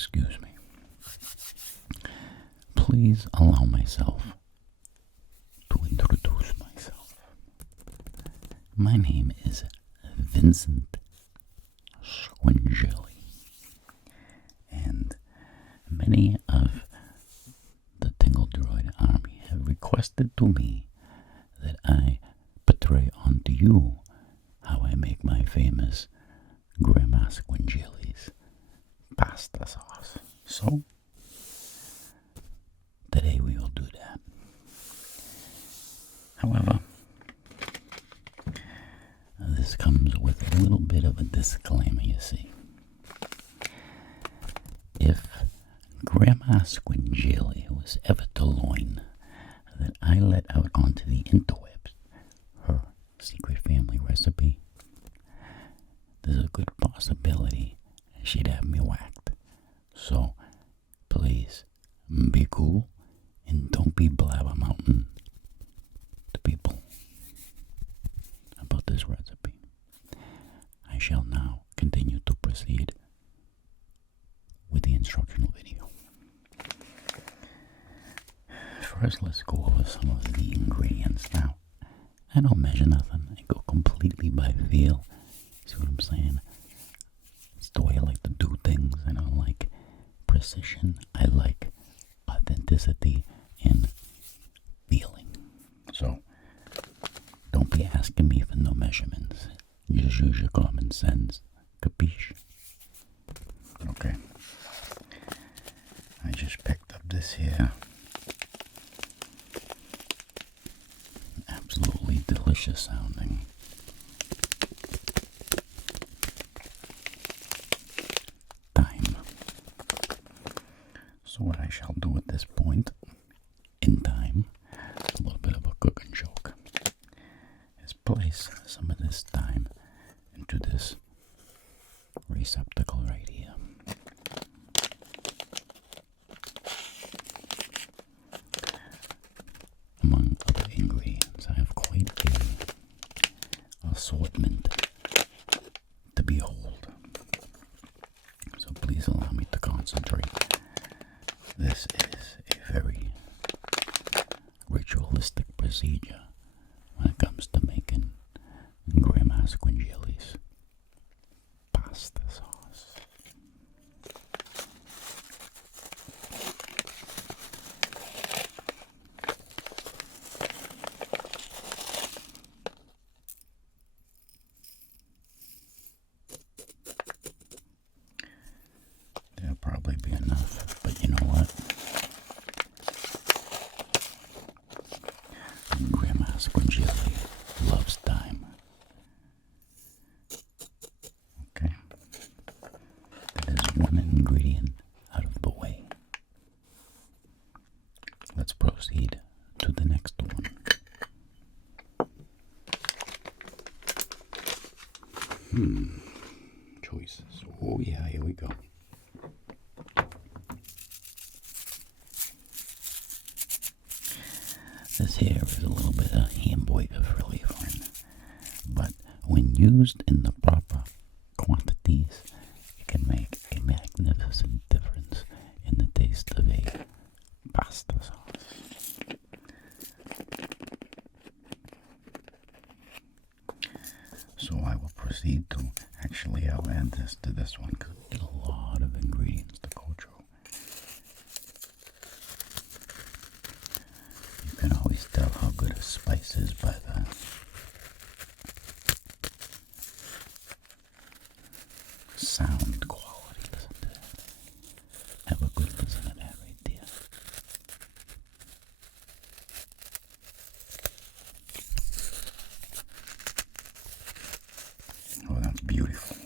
excuse me. Please allow myself to introduce myself. My name is Vincent Squngillis, and many of the tingle-droid army have requested to me that I portray onto you how I make my famous Grandma Squngillis pasta sauce. So, today we will do that. However, this comes with a little bit of a disclaimer, you see. If Grandma Squngillis was ever to learn that I let out onto the interwebs her secret family recipe, there's a good possibility she'd have me whacked. So, please, be cool and don't be blabbermouthing to people about this recipe. I shall now continue to proceed with the instructional video. First, let's go over some of the ingredients. Now, I don't measure nothing. I go completely by feel. See what I'm saying? It's the way I like to do things. I don't like precision. I like authenticity and feeling. So, don't be asking me for no measurements. Just use your common sense. Capiche? Okay. I just picked up this here. Absolutely delicious sounding thyme. So what I shall do at this point in time, a little bit of a cooking joke, is place some of this thyme into this receptacle right here. Among other ingredients, I have quite a assortment to behold. So please allow me to concentrate. This is a very ritualistic procedure when it comes to making Grandma Squngillis pasta sauce. There'll probably be enough, but you know what? Grandma Squngillis loves thyme. Okay? That is one ingredient out of the way. Let's proceed to the next one. Choices. Oh yeah, here we go. This here is a little bit of hamburger flavoring, but when used in the proper quantities, it can make a magnificent difference in the taste of a pasta sauce. So I will proceed to, actually I'll add this to this one because there's a lot of ingredients to go through. You can always tell how good a spice is by the sound quality. Listen to that. Have a good listen to that right there. Oh, that's beautiful.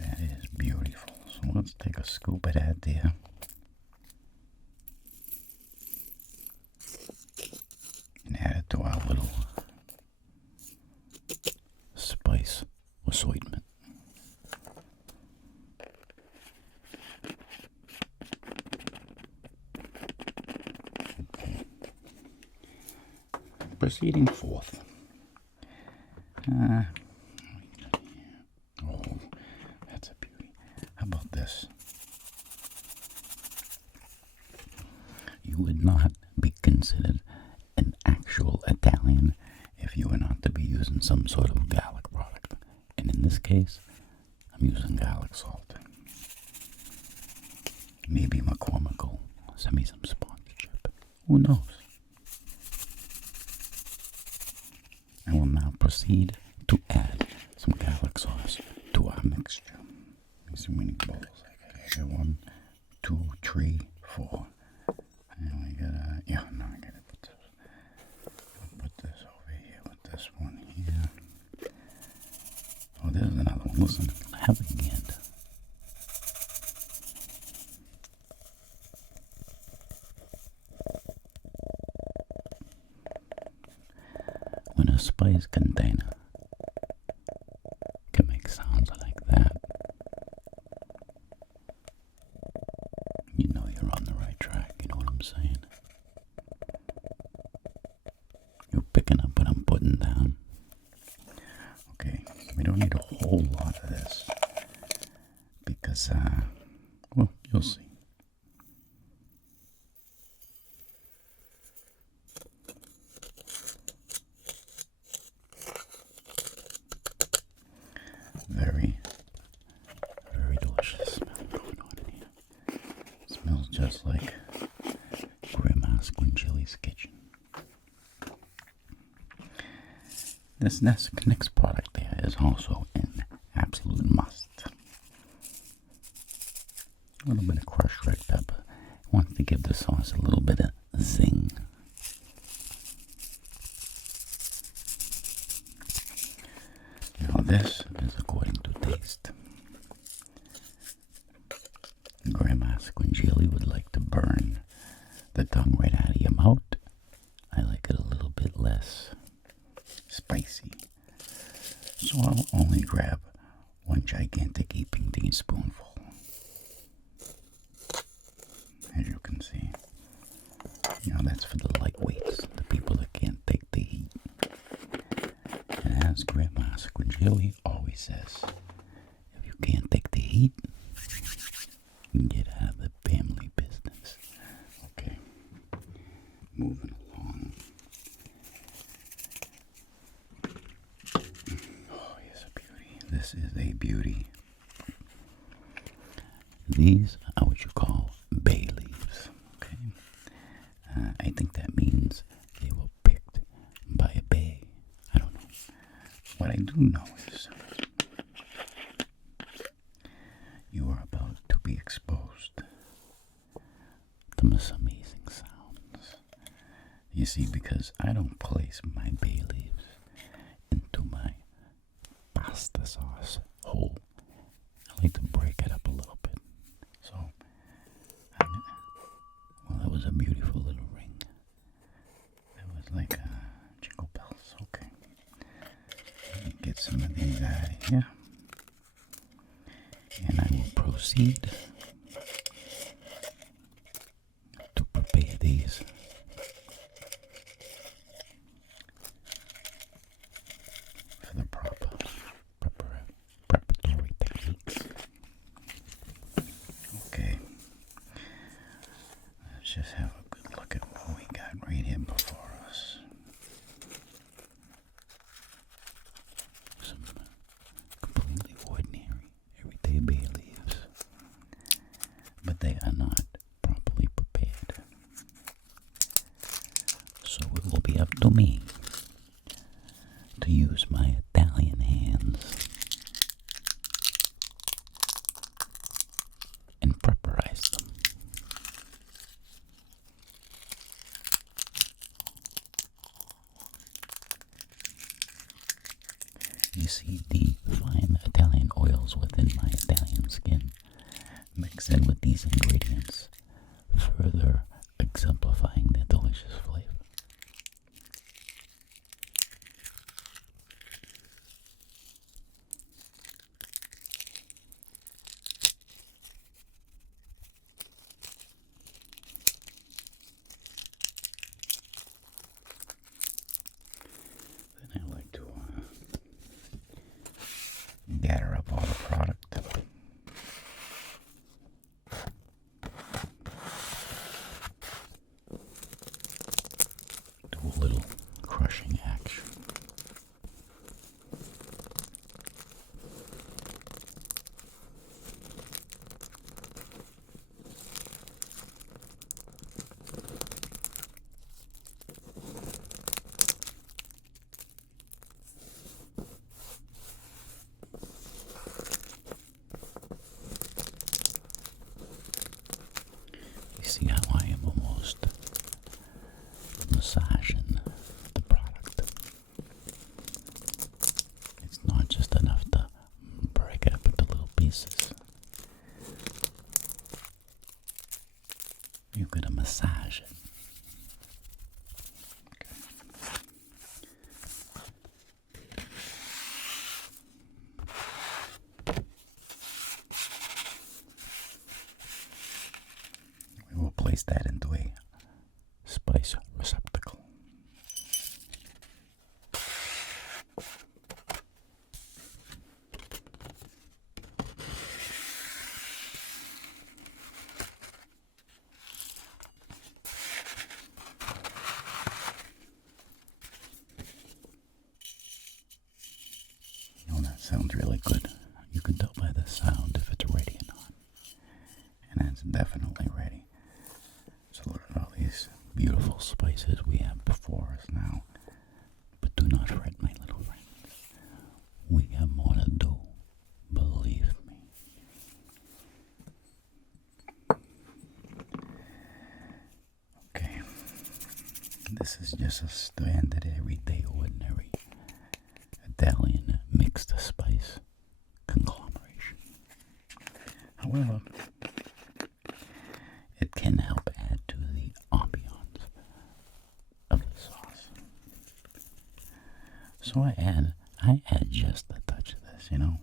That is beautiful. So let's take a scoop of that there. And add it to our little spice assortment. Okay. Proceeding forth. Oh, that's a beauty. How about this? be considered an actual Italian if you were not to be using some sort of garlic product. And in this case, I'm using garlic salt. Maybe McCormick will send me some sponsorship. Who knows? I will now proceed to add some garlic sauce to our mixture. Let me see how many bowls I got. 1, 2, 3, 4. And we gotta, I gotta put this. I'll put this over here with this one here. Oh, there's another one. Listen, have it again. When a spice container can make sounds like that, you know you're on the right track, you know what I'm saying? You're picking up what I'm putting down. Okay, we don't need a whole lot of this because, well, you'll see. Very, very delicious smell going on in here. Smells just like Grandma Squngillis' kitchen. This next product there is also an absolute must. A little bit of crushed red pepper. Wants to give the sauce a little bit of zing. Now this is according to taste. Grandma Squngilli would like to burn the tongue right out of your mouth. I like it a little bit less spicy. So I'll only grab one gigantic heaping teaspoonful. As you can see. That's for the lightweights, the people that can't take the heat. And as Grandma Squngilli always says, if you can't take the heat, get out of the family business. Okay, moving along. Oh, yes, a beauty. This is a beauty. These are what you call bay leaves. Okay, I think that means they were picked by a bay. I don't know. What I do know is you are about to be exposed to some amazing sounds. You see, because I don't place my bay leaves into my pasta sauce whole. I like to break it up a little bit. So, well, that was a beautiful little ring. That was like jingle bells. Okay. Let me get some of these out of here. And I will proceed to prepare these for the proper preparatory techniques. Okay, let's just have a good look at what we got right here before us. Some completely ordinary, everyday bay leaves, but they are not properly prepared. So it will be up to me to use my Italian hands and preparize them. You see the fine Italian oils within my Italian skin mixed in with these ingredients, further exemplifying their delicious flavor. Then I like to gather up all the product. a little crushing action. You see how I am almost massaging the product. It's not just enough to break it up into little pieces. You're gonna massage it. We will place that into a spice receptacle. Oh, that sounds really good. You can tell by the sound if it's ready or not. And it's definitely ready. So look at all these beautiful spices we have before us now. But do not fret, my little friends. We have more to do. Believe me. Okay. This is just a standard, everyday, ordinary Italian mixed spice conglomeration. However, it can help add to the ambiance of the sauce. So I add just a touch of this, you know,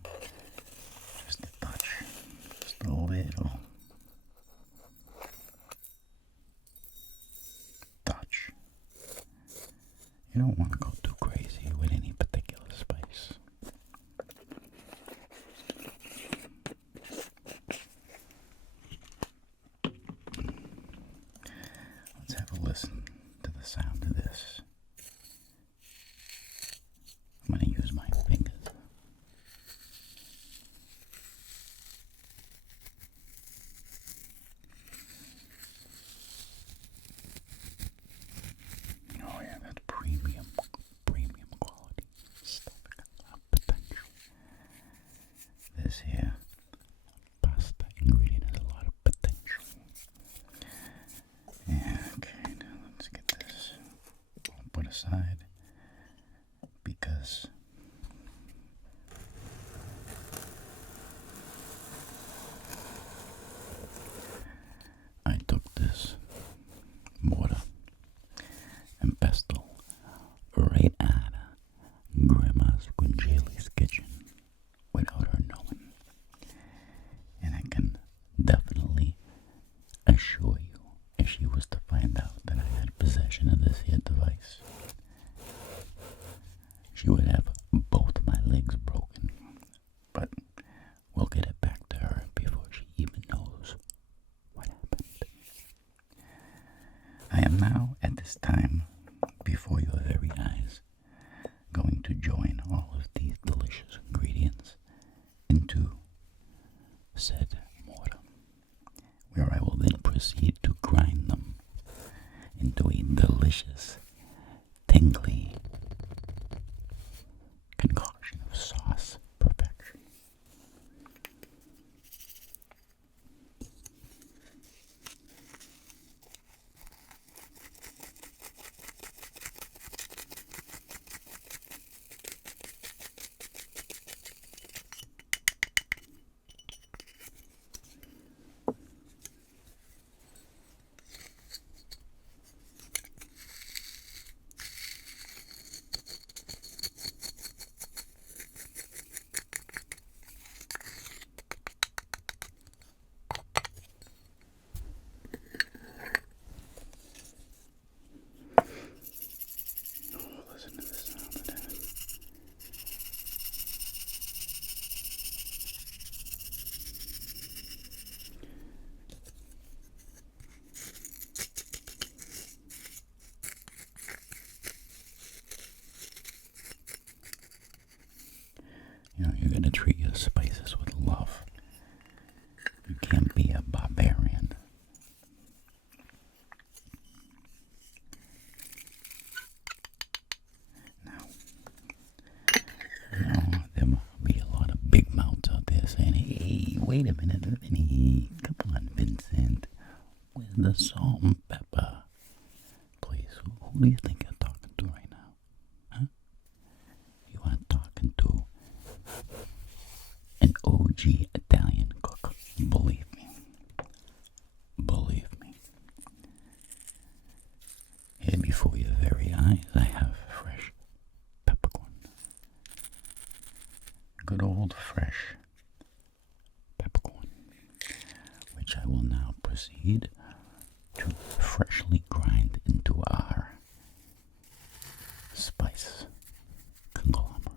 just a touch, just a little touch. You don't want to go too crazy with any particular spice. Let's have a listen to the sound of this. I'm going to use my fingers. Oh yeah, that's premium quality stuff. It got a lot of potential. This here pasta ingredient has a lot of potential. Yeah, okay, now let's get this all put aside because I took this mortar and pestle right out of Grandma Squngillis' kitchen without her knowing. And I can definitely assure you, if she was to find out that I had possession of this here device, she would have both my legs broken. But we'll get it back to her before she even knows what happened. I am now, at this time, before your very eyes, going to join all of these delicious ingredients into said mortar, where I will then proceed to grind them into a delicious, tingly concoction of sauce perfection. gotta treat your spices with love. You can't be a barbarian. Now, there might be a lot of big mouths out there saying, hey, wait a minute, Vinny. Come on, Vincent. Where's the salt and pepper? Please, who do you think you're talking to right now? Huh? You are talking to an OG Italian cook. Believe me. Believe me. Here before your very eyes, I have fresh peppercorn. Good old fresh peppercorn, which I will now proceed to freshly grind into our spice conglomeration.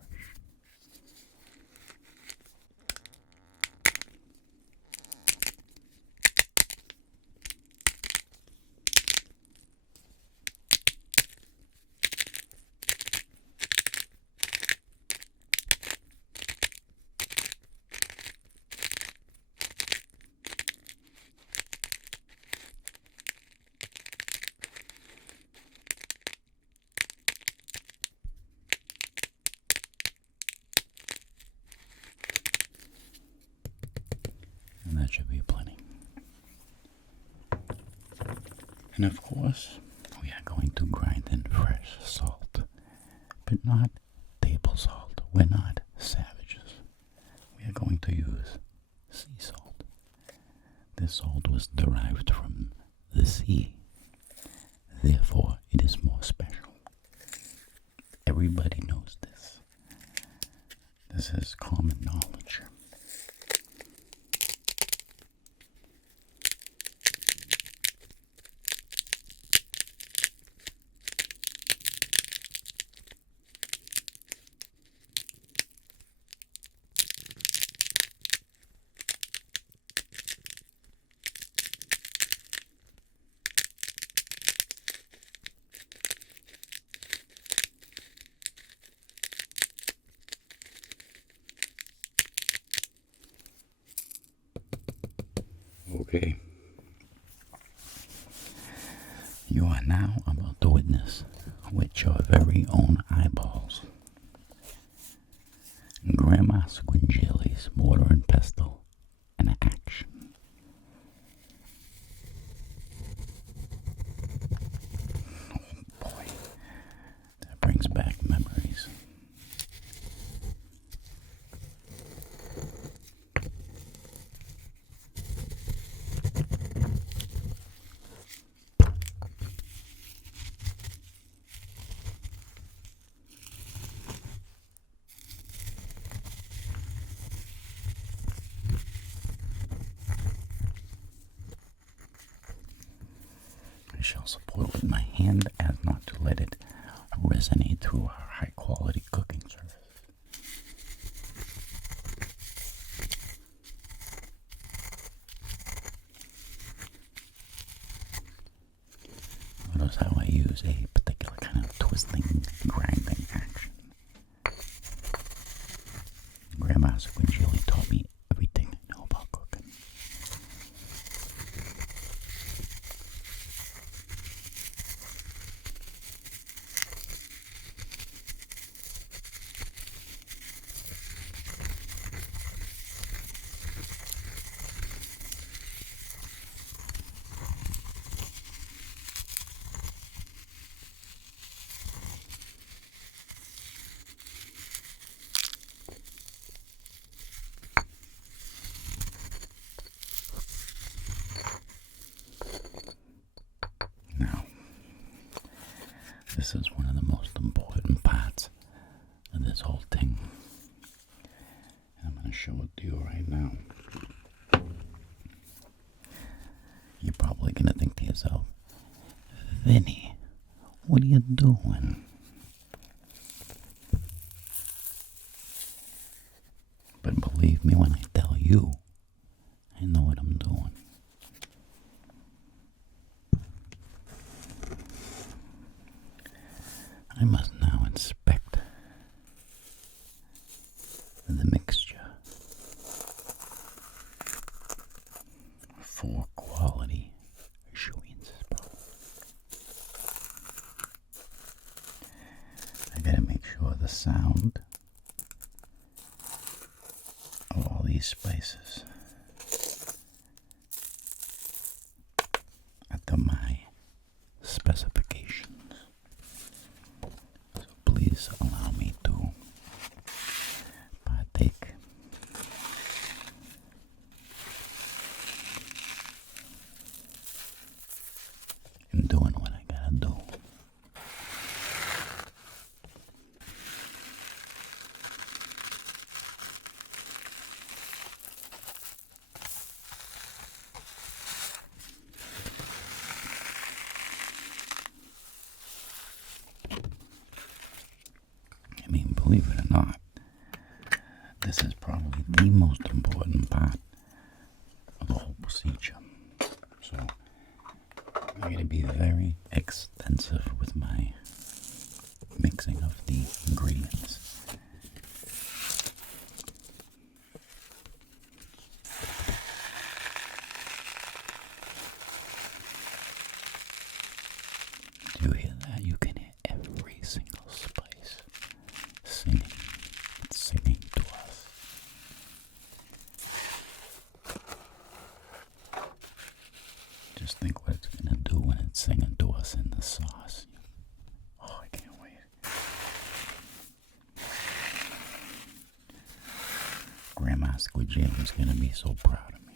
And that should be plenty. And of course, we are going to grind in fresh salt, but not table salt. We're not savages. We are going to use sea salt. This salt was derived from the sea. Therefore, it is more special. Everybody knows this. This is common knowledge. Okay. You are now about to witness with your very own eyeballs Grandma Squngillis, mortar and pestle, in action. Oh boy, that brings back memories. I shall support with my hand as not to let it resonate through our high quality cooking service. Notice how I use a particular kind of twisting, grinding action. Grandma Squngillis taught me everything I know about cooking. This is one of the most important parts of this whole thing. I'm going to show it to you right now. You're probably going to think to yourself, Vinny, what are you doing? But believe me when I tell you, I know what I'm doing. I must now inspect the mixture. sure the sound of all these spices are to my specifications. So please allow me to partake in doing what I gotta do. I mean, believe it or not, this is probably the most important part of the whole procedure. So, I'm going to be very extensive with my mixing of the ingredients. Do you hear that? You can hear every single spice singing. It's singing to us. Just think what it's going to do when it's singing to us in the sauce. Oh, I can't wait. Grandma Squngillis is going to be so proud of me.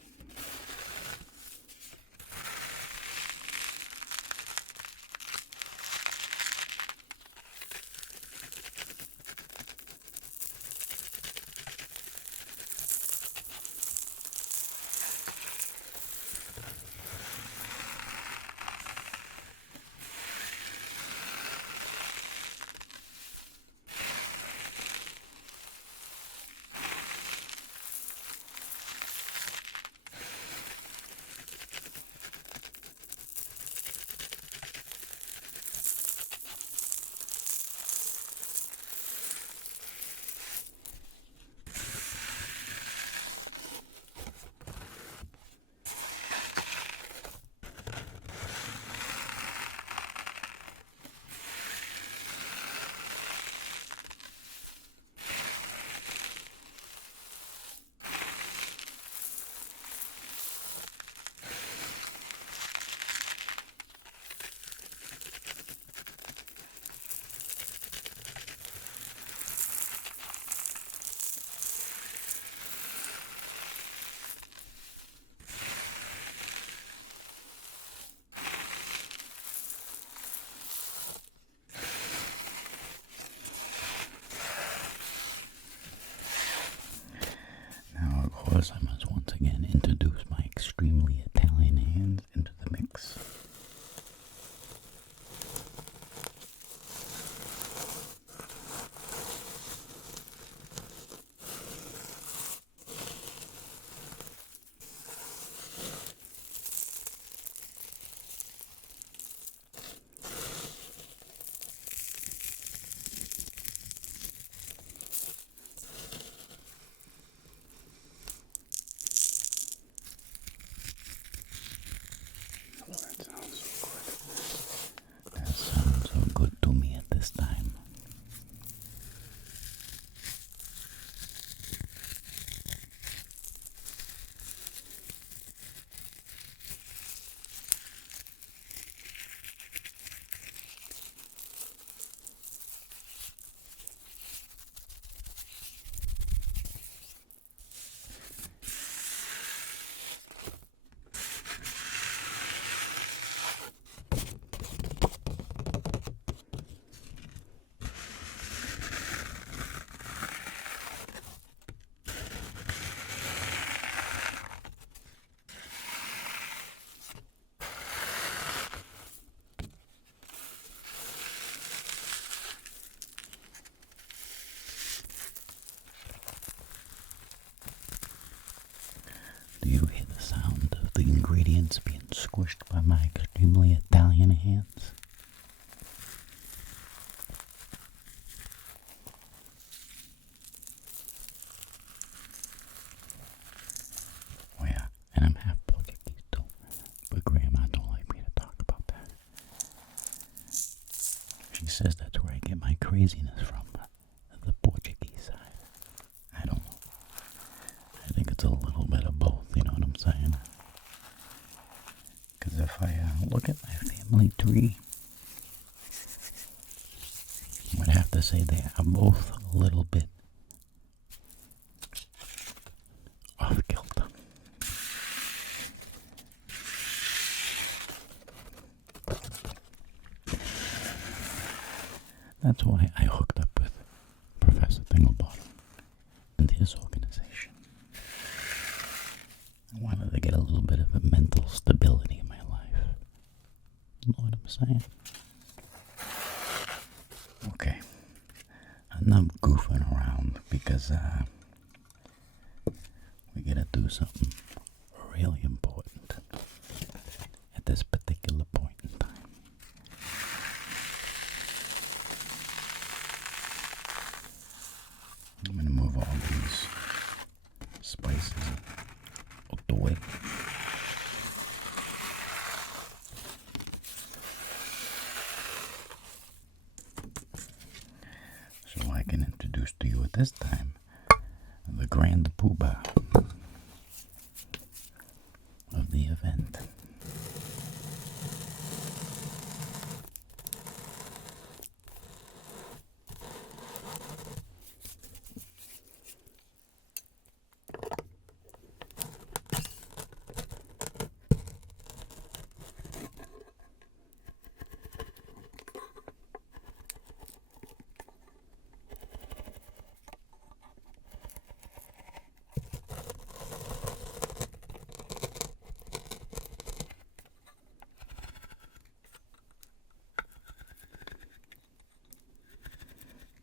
I must once again introduce my extremely Italian hands into the mix. That sounds so good to me at this time. Do you hear the sound of the ingredients being squished by my extremely Italian hands? Oh yeah, and I'm half Portuguese too, but Grandma don't like me to talk about that. She says that's where I get my craziness from. family tree. I would have to say they are both a little bit off kilter. That's why I hooked up with Professor Thinglebottom and his organization. I wanted to get a little bit of a mental stability in my life. You know what I'm saying? Okay. Enough goofing around because we gotta do something really important at this particular point in time. I'm gonna move all these spices out the way. So I can introduce to you at this time the grand poobah of the event.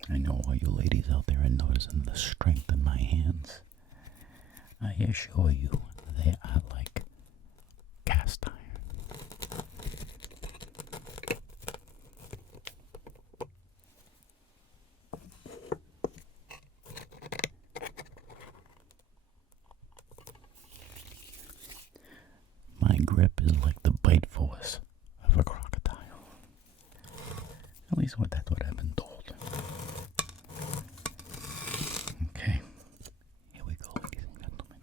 I know all you ladies out there are noticing the strength in my hands. I assure you, they are like cast iron. My grip is like the bite force of a crocodile. At least that's what I've been told. Okay, here we go, ladies and gentlemen.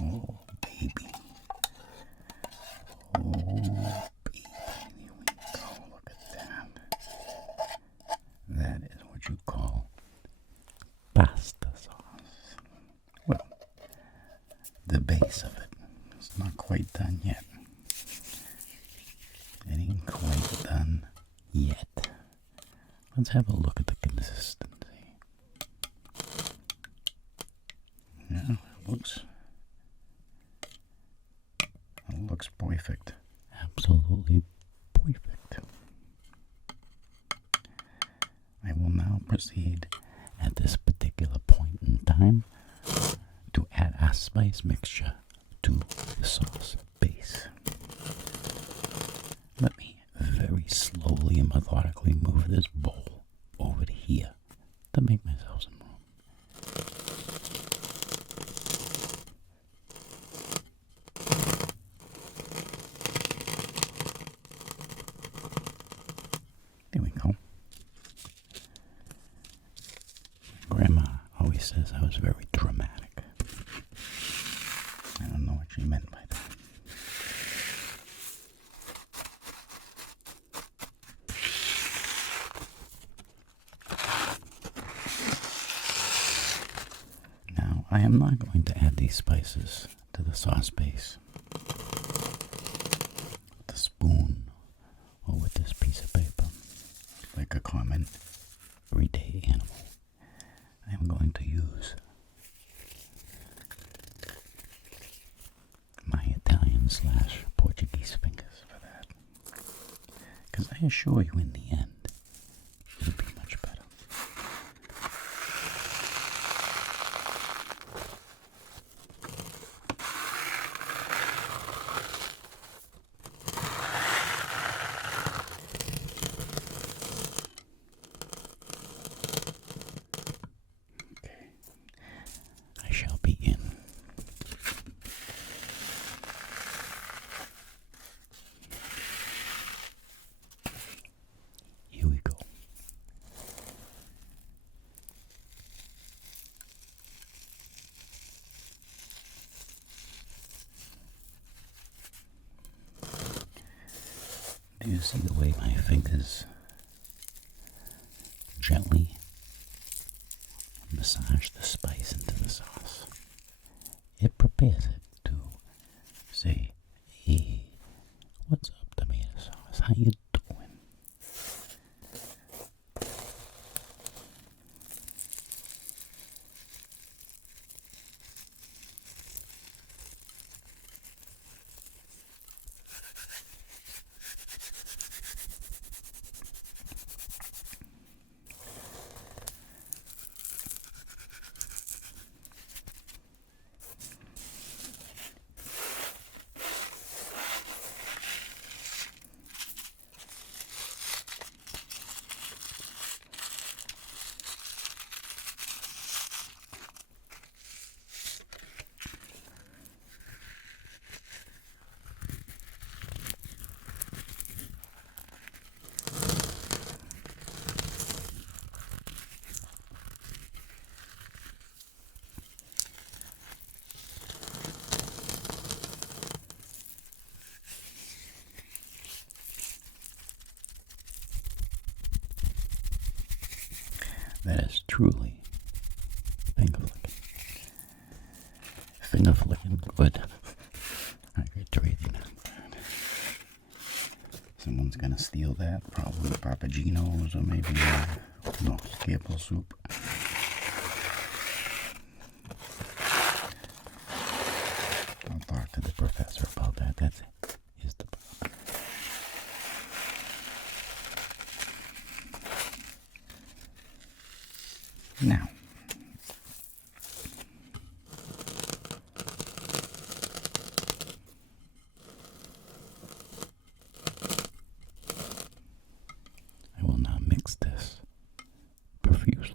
Oh, baby. Oh, baby. Here we go. Look at that. That is what you call pasta sauce. Well, the base of it is not quite done yet. It ain't quite done yet. Let's have a look at the consistency. Yeah, it looks perfect. Absolutely perfect. I will now proceed at this particular point in time to add our spice mixture to the sauce base. Let me very slowly and methodically move this bowl over to here to make myself some room. There we go. Grandma always says I was very dramatic. I don't know what she meant by that. I am not going to add these spices to the sauce base with a spoon or with this piece of paper like a common everyday animal. I am going to use my Italian/Portuguese fingers for that, because I assure you in the end it'll be much better. Do you see the way my fingers gently massage the spice into the sauce? It prepares it to say, hey, what's up, tomato sauce? How you doing? That is truly finger flicking. Finger flicking good. I get crazy now. Someone's gonna steal that. Probably Papagenos or maybe no scample soup. I'll talk to the professor about that. That's it. Here's the problem. Now, I will now mix this profusely.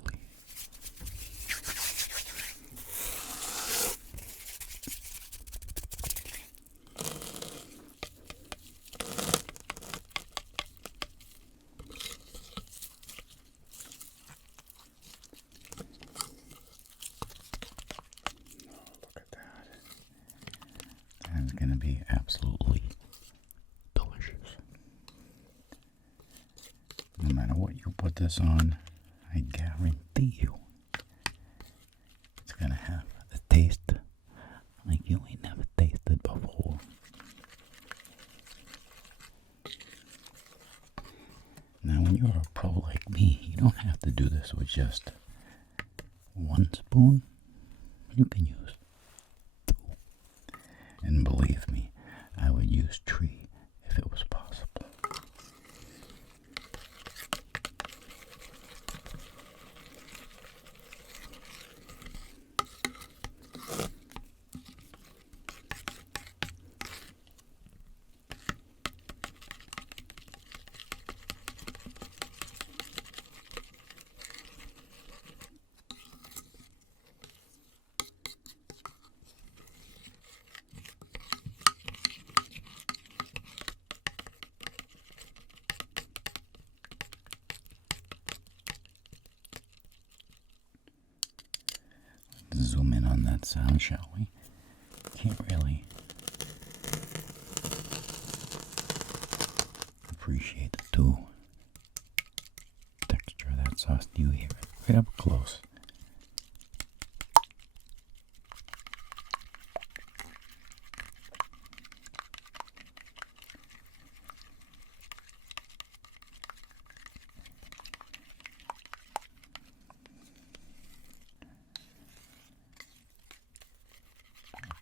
It's going to be absolutely delicious. No matter what you put this on, I guarantee you it's going to have a taste like you ain't never tasted before. Now, when you're a pro like me, you don't have to do this with just 1 spoon. You can use 2. And believe me, I would use 3 if it was possible. Zoom in on that sound, shall we? Can't really appreciate the texture of that sauce. Do you hear it? Right up close.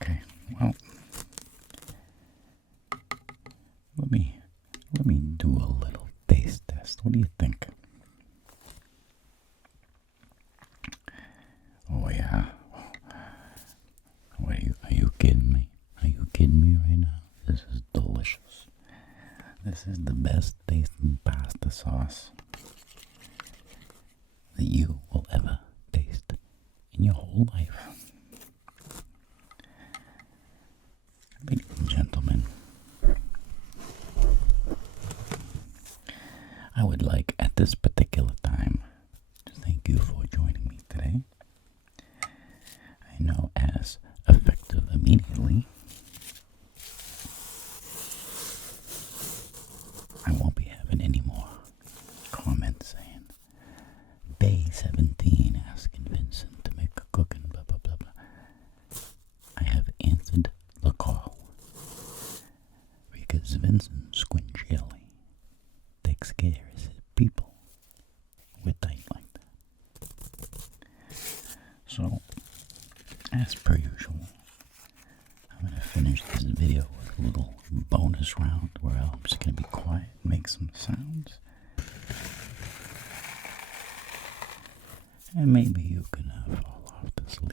Okay, well, let me do a little taste test. What do you think? Oh yeah. What are you kidding me? Are you kidding me right now? This is delicious. This is the best tasting pasta sauce that you will ever taste in your whole life. Ladies and gentlemen, I would like at this particular time to thank you for joining me today. I know as effective immediately I won't be having any more comments saying, Day 17 asking Vincent to make a cooking, blah, blah, blah, blah. I have answered the call. Because Vincent Squngillis takes care of his people. We're tight like that. So, as per usual, I'm going to finish this video with a little bonus round where I'm just going to be quiet, make some sounds. And maybe you can fall off to sleep.